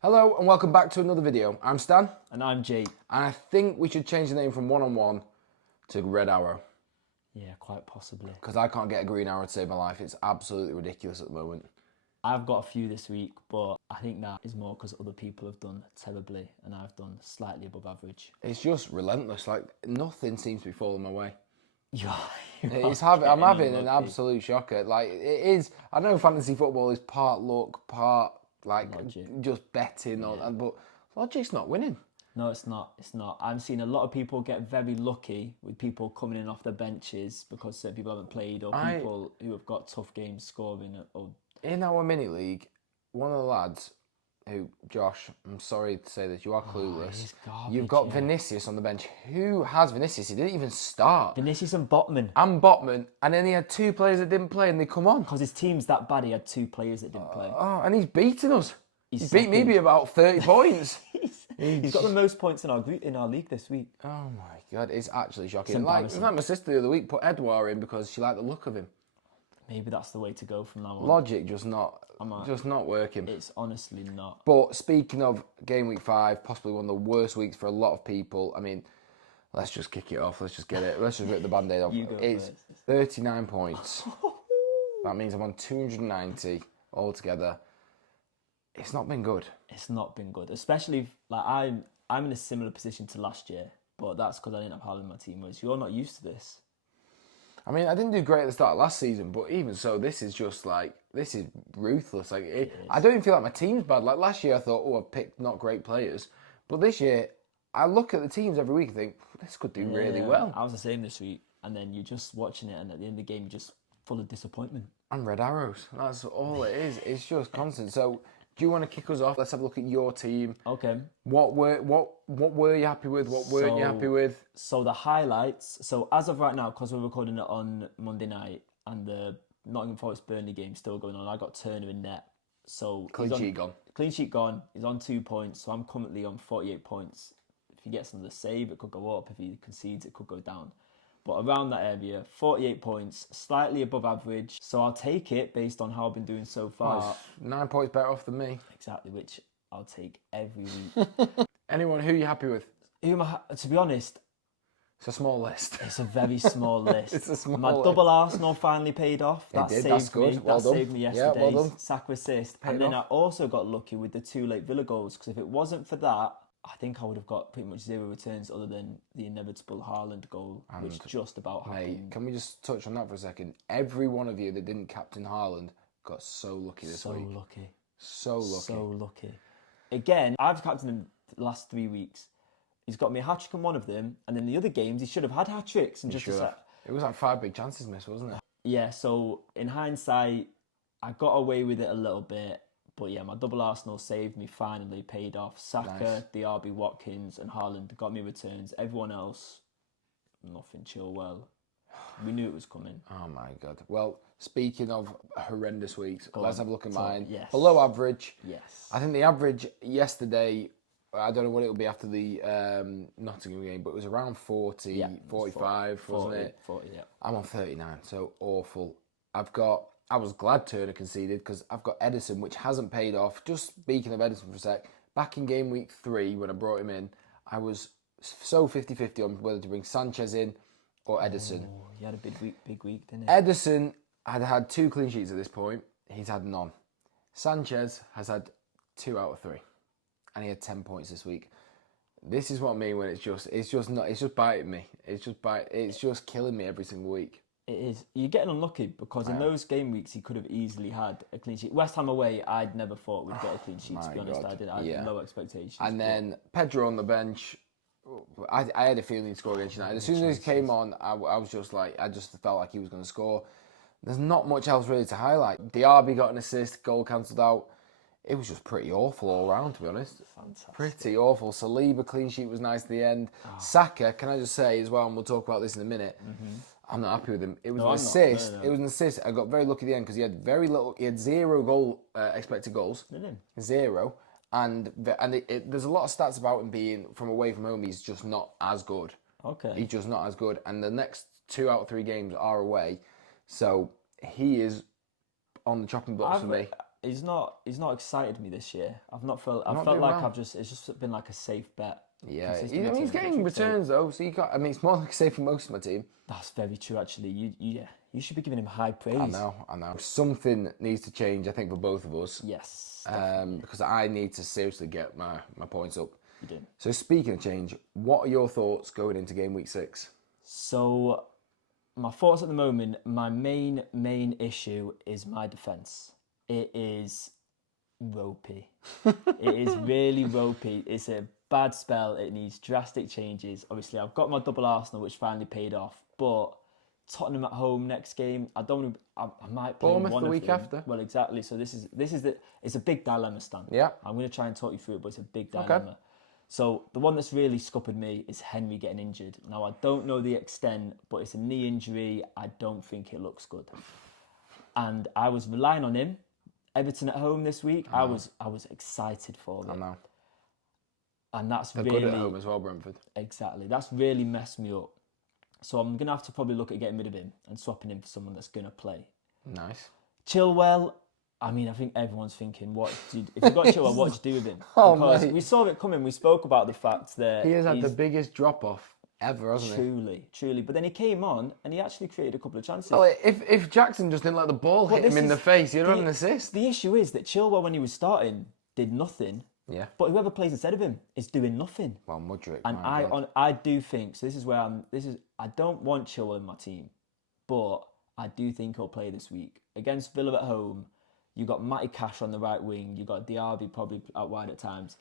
Hello and welcome back to another video. I'm Stan. And I'm Jake. And I think we should change the name from one-on-one to Red Arrow. Yeah, quite possibly. Because I can't get a green arrow to save my life. It's absolutely ridiculous at the moment. I've got a few this week, but I think that is more because other people have done terribly and I've done slightly above average. It's just relentless. Like, nothing seems to be falling my way. I'm having an absolute shocker. Like, it is. I know fantasy football is part luck, part like Logic. just betting on, but logic's not winning. No, it's not. It's not. I'm seeing a lot of people get very lucky with people coming in off their benches because certain people haven't played or people who have got tough games scoring. In our mini league, one of the lads, Josh, I'm sorry to say this, you are clueless. You've got Vinicius on the bench. Who has Vinicius? He didn't even start. Vinicius and Botman. And then he had two players that didn't play and they come on. Because his team's that bad, he had two players that didn't play. Oh, and he's beaten us. He's beat me by about 30 points. He's got the most points in our league this week. Oh my God, it's actually shocking. Like my sister the other week put Edouard in because she liked the look of him. Maybe that's the way to go from now on. Logic just not working. It's honestly not. But speaking of game week 5, possibly one of the worst weeks for a lot of people. I mean, let's just kick it off. Let's just get it. Let's just rip the band-aid off. It's 39 points. That means I'm on 290 altogether. It's not been good. It's not been good, especially like I'm in a similar position to last year, but that's because I didn't have Haaland in my team. Whereas you're not used to this. I mean, I didn't do great at the start of last season, but even so, this is ruthless. Like, I don't even feel like my team's bad. Like last year, I thought, I've picked not great players, but this year, I look at the teams every week and think this could do really well. I was the same this week, and then you're just watching it, and at the end of the game, you're just full of disappointment. And red arrows. That's all it is. It's just constant. So, do you want to kick us off? Let's have a look at your team. Okay. What were you happy with? What weren't you happy with? So the highlights. So as of right now, because we're recording it on Monday night, and the Nottingham Forest Burnley game still going on, I got Turner in net. So clean sheet gone. Clean sheet gone. He's on 2 points. So I'm currently on 48 points. If he gets another save, it could go up. If he concedes, it could go down. But around that area, 48 points, slightly above average. So I'll take it based on how I've been doing so far. 9 points better off than me. Exactly, which I'll take every week. Anyone who are you happy with? To be honest, it's a small list. It's a very small list. It's a small My list. double Arsenal finally paid off. That saved That's good. me. Well that done. saved me yesterday. Yeah, well done. Saka assist. Paid and then off. I also got lucky with the 2 late Villa goals, because if it wasn't for that, I think I would have got pretty much 0 returns other than the inevitable Haaland goal, which just about happened. Mate, can we just touch on that for a second? Every one of you that didn't captain Haaland got so lucky this week. So lucky. Again, I've captained him the last 3 weeks. He's got me a hat-trick in one of them, and in the other games, he should have had hat-tricks. And It was like 5 big chances missed, wasn't it? Yeah, so in hindsight, I got away with it a little bit. But yeah, my double Arsenal saved me, finally paid off. Saka, Diaby, Watkins and Haaland got me returns. Everyone else, nothing. Chilwell. We knew it was coming. Oh my God. Well, speaking of horrendous weeks, let's have a look at mine. Yes. Below average. Yes. I think the average yesterday, I don't know what it will be after the Nottingham game, but it was around 40, 45, wasn't it? 40, yeah. I'm on 39, so awful. I was glad Turner conceded because I've got Edison, which hasn't paid off. Just speaking of Edison for a sec, back in game week 3 when I brought him in, I was so 50-50 on whether to bring Sanchez in or Edison. Oh, he had a big week, didn't he? Edison had 2 clean sheets at this point. He's had none. Sanchez has had 2 out of 3, and he had 10 points this week. This is what I mean when it's just biting me. It's just killing me every single week. It is. You're getting unlucky because in those game weeks he could have easily had a clean sheet. West Ham away, I'd never thought we'd get a clean sheet, to be honest. I had low expectations. And then Pedro on the bench, I had a feeling he'd score against United. As soon as he came on, I was just like, I just felt like he was going to score. There's not much else really to highlight. Diaby got an assist, goal cancelled out. It was just pretty awful all round, to be honest. Fantastic. Pretty awful. Saliba clean sheet was nice at the end. Saka, can I just say as well, and we'll talk about this in a minute, I'm not happy with him. It was an assist. No. It was an assist. I got very lucky at the end because he had He had 0 goal expected goals. Didn't he? 0. And there's a lot of stats about him being from away from home. He's just not as good. Okay. He's just not as good. And the next 2 out of 3 games are away, so he is on the chopping block for me. he's not excited me this year. I've not felt. I Not felt doing like well. It's just been like a safe bet. Yeah, Consistent he's returns, getting which would say- returns though, so you got. I mean, it's more like safe for most of my team. That's very true, actually. You should be giving him high praise. I know. Something needs to change, I think, for both of us. Yes. Because I need to seriously get my points up. You do. So speaking of change, what are your thoughts going into game week 6? So, my thoughts at the moment, my main issue is my defence. It is ropey. It is really ropey. It's a bad spell. It needs drastic changes. Obviously, I've got my double Arsenal, which finally paid off. But Tottenham at home next game, I might play Bournemouth one the of week them. after. Well, exactly. So it's a big dilemma, Stan. Yeah. I'm going to try and talk you through it, but it's a big dilemma. Okay. So the one that's really scuppered me is Henry getting injured. Now, I don't know the extent, but it's a knee injury. I don't think it looks good. And I was relying on him. Everton at home this week, I was excited for it. I know. And that's They're really good at home as well, Brentford. Exactly. That's really messed me up. So I'm gonna have to probably look at getting rid of him and swapping him for someone that's gonna play. Nice. Chilwell. I mean, I think everyone's thinking, if you've got Chilwell, what do you do with him? Because we saw it coming. We spoke about the fact that he has had the biggest drop off ever, hasn't he? Truly. But then he came on and he actually created a couple of chances. Well, if Jackson just didn't let the ball hit him in the face, he'd have an assist. The issue is that Chilwell, when he was starting, did nothing. Yeah. But whoever plays instead of him is doing nothing. Well, Mudryk. And I do think, so this is where I don't want Chilwell in my team, but I do think he'll play this week. Against Villa at home, you got Matty Cash on the right wing, you got Diaby probably out wide at times.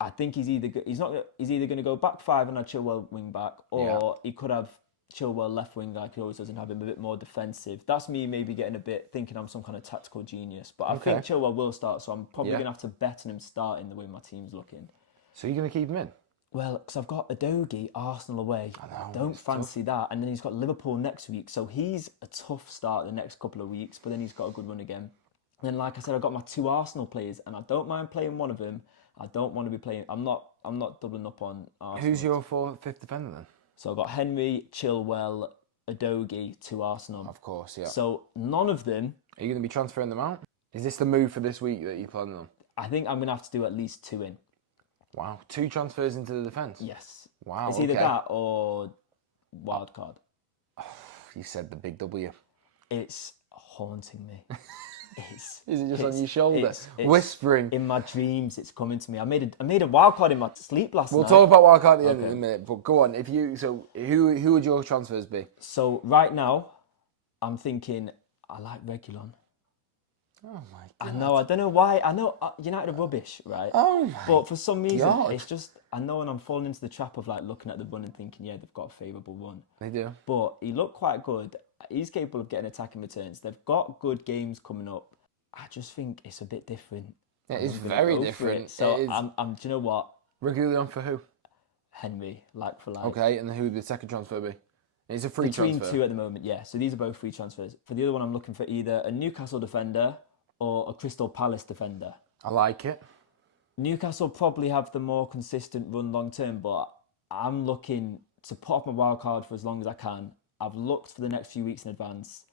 I think he's either going to go back five and have Chilwell wing back, or he could have Chilwell left wing like he always does and have him a bit more defensive. That's me maybe getting a bit thinking I'm some kind of tactical genius, but I think Chilwell will start, so I'm probably going to have to bet on him starting the way my team's looking. So you're going to keep him in? Well, because I've got Udogie, Arsenal away. I don't fancy that. And then he's got Liverpool next week. So he's a tough start the next couple of weeks, but then he's got a good run again. And then, like I said, I've got my two Arsenal players, and I don't mind playing one of them. I don't want to be playing... I'm not doubling up on Arsenal. Who's your fifth defender then? So I've got Henry, Chilwell, Udogie, two Arsenal. Of course, yeah. So none of them... Are you going to be transferring them out? Is this the move for this week that you're planning on? I think I'm going to have to do at least two in. Wow. 2 transfers into the defence? Yes. Wow, it's either that or Wildcard. You said the big W. It's haunting me. Is it just on your shoulder? Whispering. In my dreams, it's coming to me. I made a wildcard in my sleep last night. We'll talk about wildcard at the end in a minute, but go on. Who would your transfers be? So right now, I'm thinking I like Reguilon. Oh my God. I know. I don't know why. I know United are rubbish, right? Oh my But for some reason, God. it's just I know, and I'm falling into the trap of like looking at the run and thinking, yeah, they've got a favourable run. They do. But he looked quite good. He's capable of getting attacking returns. They've got good games coming up. I just think it's a bit different. It is very different. So I'm. Do you know what? Reguilon for who? Henry, like for like. Okay, and who would the second transfer be? It's a free Between transfer. two at the moment, yeah. So these are both free transfers. For the other one, I'm looking for either a Newcastle defender or a Crystal Palace defender. I like it. Newcastle probably have the more consistent run long term, but I'm looking to put up my wild card for as long as I can. I've looked for the next few weeks in advance.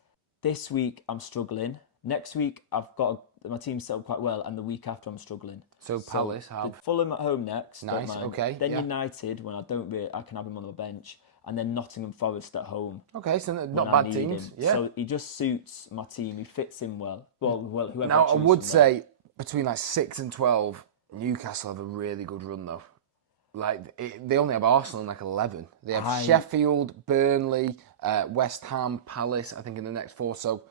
This week, I'm struggling. Next week, I've got my team set up quite well, and the week after, I'm struggling. So Palace, how? Fulham at home next. Nice, okay. Then United, when I can have him on the bench. And then Nottingham Forest at home. Okay, so not bad teams. Yeah. So he just suits my team. He fits in well. Well, whoever. Now I would say between like 6 and 12, Newcastle have a really good run though. They only have Arsenal in like 11. They have Sheffield, Burnley, West Ham, Palace. I think in the next 4. So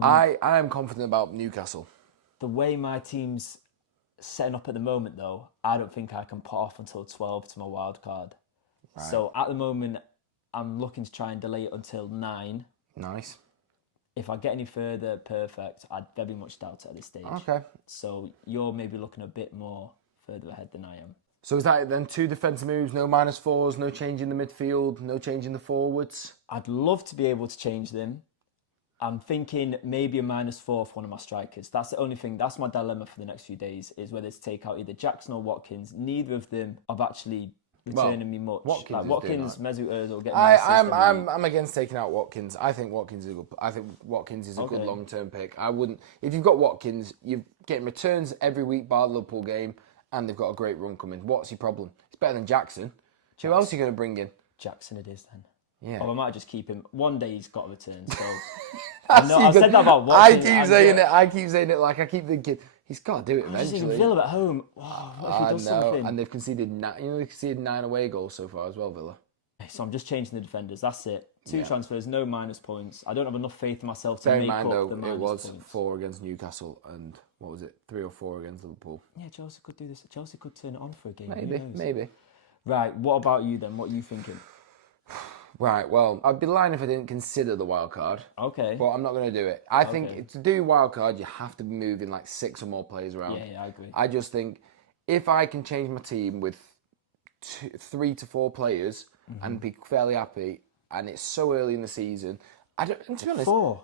I am confident about Newcastle. The way my team's setting up at the moment, though, I don't think I can put off until 12 to my wild card. Right. So at the moment, I'm looking to try and delay it until 9. Nice. If I get any further, perfect. I'd very much doubt it at this stage. Okay. So you're maybe looking a bit more further ahead than I am. So is that then 2 defensive moves, no -4s, no change in the midfield, no change in the forwards? I'd love to be able to change them. I'm thinking maybe a -4 for one of my strikers. That's the only thing. That's my dilemma for the next few days, is whether to take out either Jackson or Watkins. Neither of them have actually returning me much. Watkins, Mesut Ozil, getting I'm against taking out Watkins. I think Watkins is a good long-term pick. I wouldn't. If you've got Watkins, you're getting returns every week bar the Liverpool game, and they've got a great run coming. What's your problem? It's better than Jackson. Who else are you going to bring in? Jackson it is then. Yeah. Or I might just keep him. One day he's got a return. So I've said that about Watkins. I keep saying it like I keep thinking he's got to do it eventually. Villa at home. Wow, what if he does something? And they've conceded 9 away goals so far as well, Villa. So I'm just changing the defenders. That's it. 2 transfers, no minus points. I don't have enough faith in myself to make up the minus points. It was 4 against Newcastle and what was it, 3 or 4 against Liverpool. Yeah, Chelsea could do this. Chelsea could turn it on for a game. Maybe. Right, what about you then? What are you thinking? Right, well, I'd be lying if I didn't consider the wild card. Okay. But I'm not going to do it. I think to do wild card, you have to be moving like 6 or more players around. Yeah, I agree. I just think if I can change my team with 3 to 4 players and be fairly happy, and it's so early in the season, and to be honest, 4.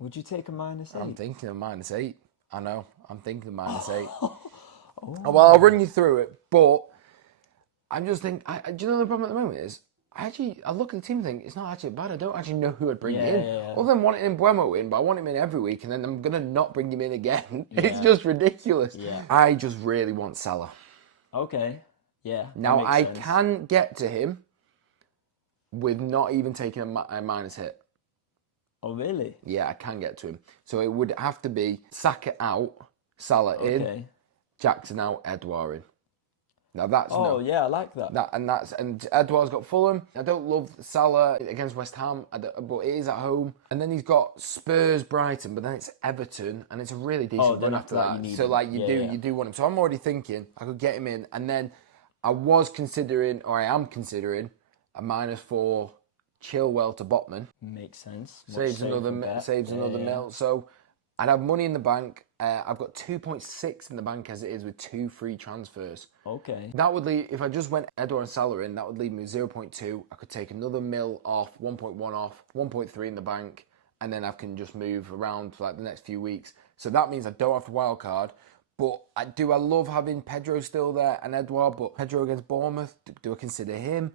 Would you take a -8? I'm thinking of -8. I know. I'm thinking of -8. Well, I'll run you through it, but I'm just thinking. Do you know the problem at the moment is? I look at the team and think, it's not actually bad. I don't actually know who I'd bring in. Other than wanting Mbeumo in, but I want him in every week, and then I'm going to not bring him in again. Yeah. It's just ridiculous. Yeah. I just really want Salah. Okay. Yeah. Now, I can get to him with not even taking a minus hit. Oh, really? Yeah, I can get to him. So it would have to be Saka out, Salah in, Jackson out, Edouard in. Now that's yeah, I like that. And Edouard's got Fulham. I don't love Salah against West Ham, but it is at home. And then he's got Spurs, Brighton, but then it's Everton, and it's a really decent run after that. So like you do want him. So I'm already thinking I could get him in, and then I am considering a -4 Chilwell to Botman. Makes sense. Saves another mil. So I'd have money in the bank. I've got 2.6 in the bank as it is with 2 free transfers. Okay. That would leave, if I just went Edouard and Salah in, that would leave me 0.2. I could take another mil off, 1.1 off, 1.3 in the bank, and then I can just move around for like the next few weeks. So that means I don't have to wild card. But I love having Pedro still there and Edouard, but Pedro against Bournemouth, do I consider him?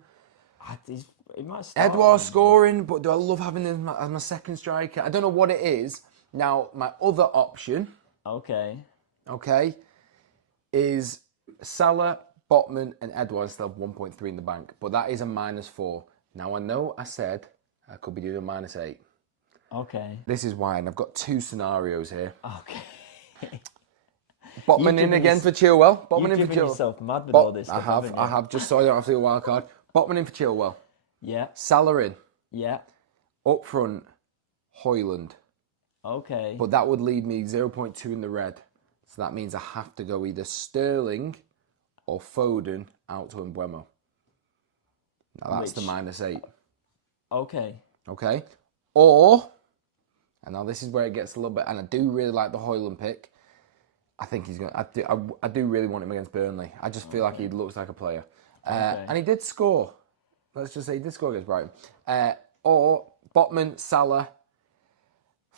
It might start Edouard scoring, but do I love having him as my second striker? I don't know what it is. Now, my other option, is Salah, Botman, and Edouard still have 1.3 in the bank, but that is a -4. Now, I know I said I could be doing a -8. Okay. This is why, and I've got 2 scenarios here. Okay. Botman in again for Chilwell. Botman in for Chilwell. Yourself mad with all this stuff, I have, just so I don't have to do a wild card. Botman in for Chilwell. Yeah. Salah in. Yeah. Up front, Højlund. Okay. But that would leave me 0.2 in the red. So that means I have to go either Sterling or Foden out to Mbeumo. Now that's the -8. Okay. Okay. Or, and now this is where it gets a little bit, and I do really like the Højlund pick. I think he's going to, I do really want him against Burnley. I just feel like he looks like a player. And he did score. Let's just say he did score against Brighton. Or Botman, Salah,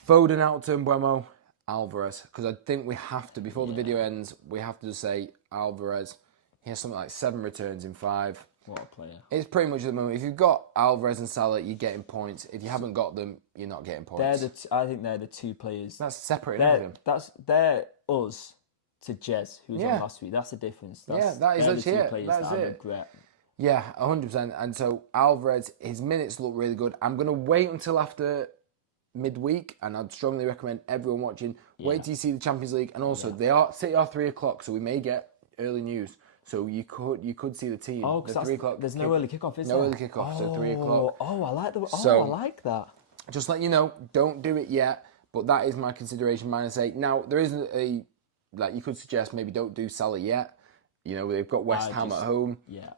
Foden out to Mbeumo, Alvarez. Because I think we have to, before the video ends, we have to just say Alvarez. He has something like 7 returns in 5. What a player. It's pretty much at the moment. If you've got Alvarez and Salah, you're getting points. If you haven't got them, you're not getting points. I think they're the 2 players. That's separate everything. They're us to Jez, who was on last week. That's the difference. That is actually it. That is it. Yeah, 100%. And so Alvarez, his minutes look really good. I'm going to wait until after midweek, and I'd strongly recommend everyone watching. Wait till you see the Champions League, and also City are 3 o'clock, so we may get early news. So you could see the team. Oh, because 3 o'clock. There's no early kickoff, is there? No early kickoff, so 3 o'clock. Oh, I like I like that. Just let you know, don't do it yet. But that is my consideration, -8. Now there isn't you could suggest maybe don't do Salah yet. You know, they've got West Ham at home. Yeah.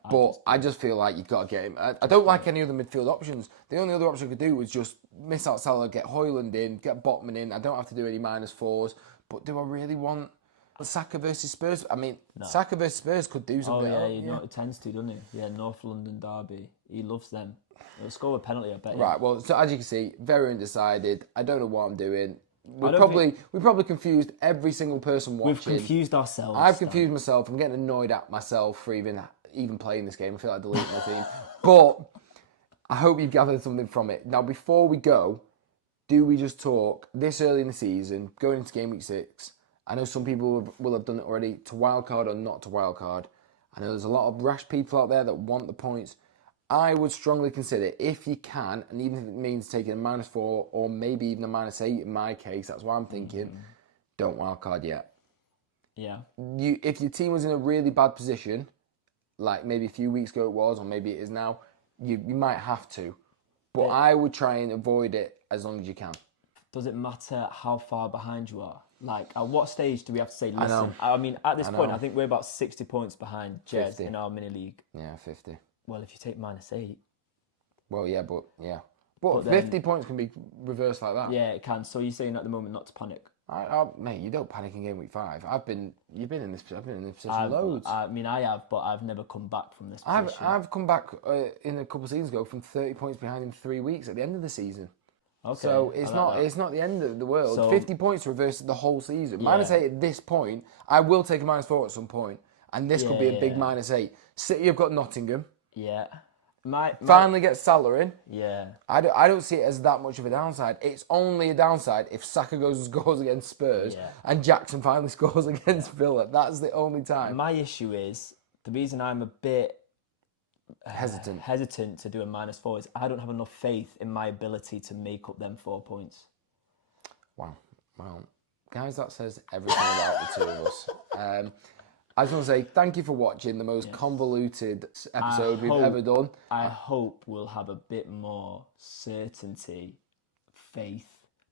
I just feel like you've got to get him. I don't like any other midfield options. The only other option I could do was just miss out Salah, get Højlund in, get Botman in. I don't have to do any -4s. But do I really want Saka versus Spurs? I mean, Saka versus Spurs could do something. Oh, yeah, he tends to, doesn't he? Yeah, North London derby. He loves them. He'll score a penalty, I bet. Right, well, so as you can see, very undecided. I don't know what I'm doing. We probably confused every single person watching. We've confused ourselves. I've confused myself. I'm getting annoyed at myself for even even playing this game. I feel like deleting the team. But I hope you've gathered something from it. Now, before we go, do we just talk this early in the season, going into Game Week 6? I know some people will have done it already, to wildcard or not to wildcard. I know there's a lot of rash people out there that want the points. I would strongly consider, if you can, and even if it means taking a -4 or maybe even a -8 in my case, that's what I'm thinking, don't wildcard yet. Yeah. If your team was in a really bad position, like maybe a few weeks ago it was, or maybe it is now, you might have to. But I would try and avoid it as long as you can. Does it matter how far behind you are? Like, at what stage do we have to say, listen? I mean, at this point, I think we're about 60 points behind Jez in our mini league. Yeah, 50. Well, if you take -8. Well, yeah. But 50 points can be reversed like that. Yeah, it can. So you're saying at the moment not to panic? Mate, you don't panic in Game Week 5. I've been in this position loads. I mean, I have, but I've never come back from this position. I've come back in a couple of seasons ago from 30 points behind in 3 weeks at the end of the season. Okay, so it's not the end of the world. So, 50 points reverses the whole season. -8 at this point, I will take a -4 at some point, and this could be a big -8. City have got Nottingham. Yeah. Finally get Salah in. Yeah. I don't see it as that much of a downside. It's only a downside if Saka goes and scores against Spurs and Jackson finally scores against Villa. That's the only time. My issue is, the reason I'm a bit hesitant to do a -4 is I don't have enough faith in my ability to make up them 4 points. Wow. Well, guys, that says everything about the two of us. I just want to say thank you for watching the most convoluted episode we've ever done. I hope we'll have a bit more certainty, faith,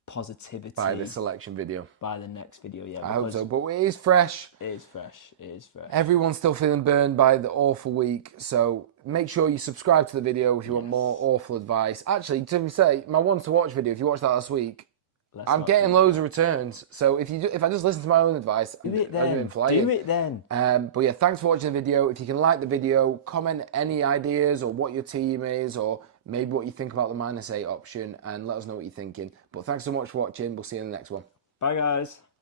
positivity by the selection video. By the next video, yeah. I hope so, but it is fresh. It is fresh. It is fresh. Everyone's still feeling burned by the awful week, so make sure you subscribe to the video if you want more awful advice. Actually, to say, my ones to watch video, if you watched that last week, I'm getting loads of returns. So if I just listen to my own advice, do it then. But yeah, thanks for watching the video. If you can like the video, comment any ideas or what your team is, or maybe what you think about the -8 option, and let us know what you're thinking. But thanks so much for watching. We'll see you in the next one. Bye, guys.